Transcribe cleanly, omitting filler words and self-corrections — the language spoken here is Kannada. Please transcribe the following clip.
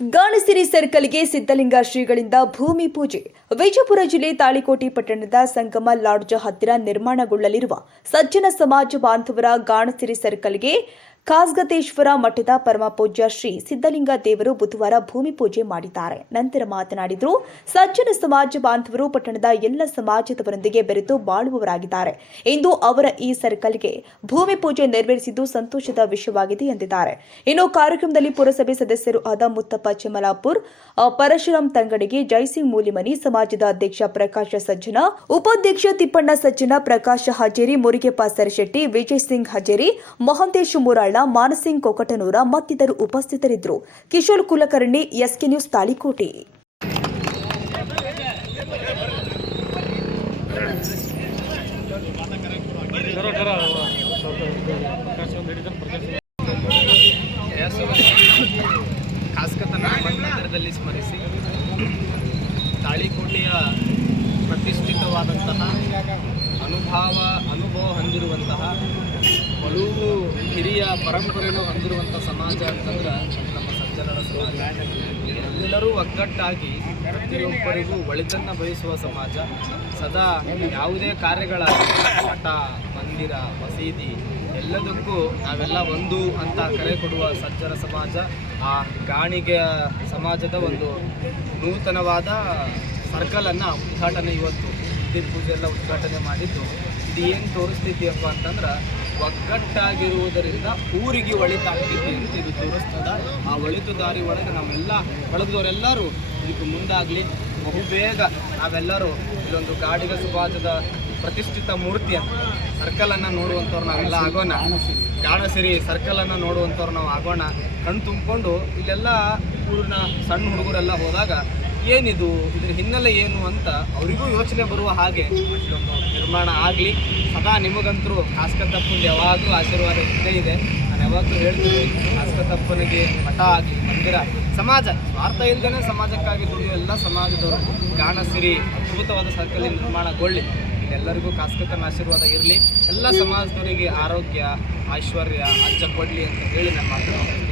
ಗಾಣಸಿರಿ ಸರ್ಕಲ್ಗೆ ಸಿದ್ದಲಿಂಗ ಶ್ರೀಗಳಿಂದ ಭೂಮಿ ಪೂಜೆ. ವಿಜಯಪುರ ಜಿಲ್ಲೆ ತಾಳಿಕೋಟೆ ಪಟ್ಟಣದ ಸಂಗಮ ಲಾಡ್ಜ್ ಹತ್ತಿರ ನಿರ್ಮಾಣಗೊಳ್ಳಲಿರುವ ಸಜ್ಜನ ಸಮಾಜ ಬಾಂಧವರ ಗಾಣಸಿರಿ ಸರ್ಕಲ್ಗೆ ಖಾಸ್ಗತೇಶ್ವರ ಮಠದ ಪರಮಪೂಜ್ಯ ಶ್ರೀ ಸಿದ್ದಲಿಂಗ ದೇವರು ಬುಧವಾರ ಭೂಮಿ ಪೂಜೆ ಮಾಡಿದ್ದಾರೆ. ನಂತರ ಮಾತನಾಡಿದರು, ಸಜ್ಜನ ಸಮಾಜ ಬಾಂಧವರು ಪಟ್ಟಣದ ಎಲ್ಲ ಸಮಾಜದವರೊಂದಿಗೆ ಬೆರೆತು ಬಾಳುವವರಾಗಿದ್ದಾರೆ. ಇಂದು ಅವರ ಈ ಸರ್ಕಲ್ಗೆ ಭೂಮಿ ಪೂಜೆ ನೆರವೇರಿಸಿದ್ದು ಸಂತೋಷದ ವಿಷಯವಾಗಿದೆ ಎಂದಿದ್ದಾರೆ. ಇನ್ನು ಕಾರ್ಯಕ್ರಮದಲ್ಲಿ ಪುರಸಭೆ ಸದಸ್ಯರು ಆದ ಮುತ್ತಪ್ಪ ಚೆಮಲಾಪುರ್, ಪರಶುರಾಮ್ ತಂಗಡಿಗೆ, ಜೈಸಿಂಗ್ ಮೂಲಿಮನಿ, ಸಮಾಜದ ಅಧ್ಯಕ್ಷ ಪ್ರಕಾಶ ಸಜ್ಜನ, ಉಪಾಧ್ಯಕ್ಷ ತಿಪ್ಪಣ್ಣ ಸಜ್ಜನ, ಪ್ರಕಾಶ ಹಜೇರಿ, ಮುರುಗೆಪ್ಪ ಸರಶೆಟ್ಟಿ, ವಿಜಯ್ ಸಿಂಗ್ ಹಜೇರಿ, ಮಹಂತೇಶ್ ಮುರಾಳ, ಮಾನಸಿಂಗ್ ಕೊಕಟನೂರ ಮತ್ತಿತರರು ಉಪಸ್ಥಿತರಿದ್ದರು. Kishore Kulkarni, SK news, Talikote. ಮಂದಿರದಲ್ಲಿ ಸ್ಮರಿಸಿ ತಾಳಿಕೋಟೆಯ ಪ್ರತಿಷ್ಠಿತವಾದಂತಹ ಅನುಭವ ಹೊಂದಿರುವಂತಹ ಹಲವು ಹಿರಿಯ ಪರಂಪರೆಯನ್ನು ಹೊಂದಿರುವಂಥ ಸಮಾಜ ಅಂತಂದ್ರೆ ನಮ್ಮ ಸಜ್ಜನರ ಸಮಾಜ. ಎಲ್ಲರೂ ಒಗ್ಗಟ್ಟಾಗಿ ಪ್ರತಿಯೊಬ್ಬರಿಗೂ ಒಳಿತನ್ನು ಬಯಸುವ ಸಮಾಜ. ಸದಾ ಯಾವುದೇ ಕಾರ್ಯಗಳಾಗಲಿ, ಮಠ, ಮಂದಿರ, ಮಸೀದಿ ಎಲ್ಲದಕ್ಕೂ ನಾವೆಲ್ಲ ಒಂದು ಅಂತ ಕರೆ ಕೊಡುವ ಸಜ್ಜನ ಸಮಾಜ. ಆ ಗಾಣಿಗೆ ಸಮಾಜದ ಒಂದು ನೂತನವಾದ ಸರ್ಕಲನ್ನು ಉದ್ಘಾಟನೆ ಇವತ್ತು ಪೂಜೆ ಎಲ್ಲ ಉದ್ಘಾಟನೆ ಮಾಡಿದ್ದು, ಇದು ಏನು ತೋರಿಸ್ತಿದ್ದೀಯಪ್ಪ ಅಂತಂದ್ರೆ ಒಗ್ಗಟ್ಟಾಗಿರುವುದರಿಂದ ಊರಿಗೆ ಒಳಿತಾಗ್ತಿದೆ ಅಂತ ಇದು ತೋರಿಸ್ತದ. ಆ ಒಳಿತು ದಾರಿ ಒಳಗೆ ನಾವೆಲ್ಲ ಬಳಗದವರೆಲ್ಲರೂ ಇದಕ್ಕೆ ಮುಂದಾಗಲಿ. ಬಹುಬೇಗ ನಾವೆಲ್ಲರೂ ಇಲ್ಲೊಂದು ಗಾಡಿಗ ಸಮಾಜದ ಪ್ರತಿಷ್ಠಿತ ಮೂರ್ತಿಯ ಸರ್ಕಲನ್ನು ನೋಡುವಂಥವ್ರು ನಾವೆಲ್ಲ ಆಗೋಣ. ಗಾಣಸಿರಿ ಸರ್ಕಲನ್ನು ನೋಡುವಂಥವ್ರು ನಾವು ಆಗೋಣ. ಕಣ್ಣು ತುಂಬಿಕೊಂಡು ಇಲ್ಲೆಲ್ಲ ಊರಿನ ಸಣ್ಣ ಹುಡುಗರೆಲ್ಲ ಹೋದಾಗ ಏನಿದು, ಇದ್ರ ಹಿನ್ನೆಲೆ ಏನು ಅಂತ ಅವರಿಗೂ ಯೋಚನೆ ಬರುವ ಹಾಗೆ ಇಲ್ಲೊಂದು ನಿರ್ಮಾಣ ಆಗಲಿ. ಸದಾ ನಿಮಗಂತರೂ ಖಾಸ್ಕತಪ್ಪನಿಗೆ ಯಾವಾಗಲೂ ಆಶೀರ್ವಾದ ಇದ್ದೇ ಇದೆ. ನಾನು ಯಾವಾಗಲೂ ಹೇಳ್ತೀನಿ, ಖಾಸ್ಕತಪ್ಪನಿಗೆ ಮಠ ಆಗಲಿ, ಮಂದಿರ, ಸಮಾಜ, ಸ್ವಾರ್ಥ ಇಲ್ಲದೇ ಸಮಾಜಕ್ಕಾಗಿ ದುಡಿಯೋ ಎಲ್ಲ ಸಮಾಜದವರು ಗಾಣಸಿರಿ ಅದ್ಭುತವಾದ ಸರ್ಕಲ್ ನಿರ್ಮಾಣಗೊಳ್ಳಿ. ಎಲ್ಲರಿಗೂ ಖಾಸ್ಕತನ ಆಶೀರ್ವಾದ ಇರಲಿ. ಎಲ್ಲ ಸಮಾಜದವರಿಗೆ ಆರೋಗ್ಯ, ಐಶ್ವರ್ಯ, ಅಜ್ಜ ಕೊಡಲಿ ಅಂತ ಹೇಳಿ ನಾನು ಮಾತನಾಡ್ತೀನಿ.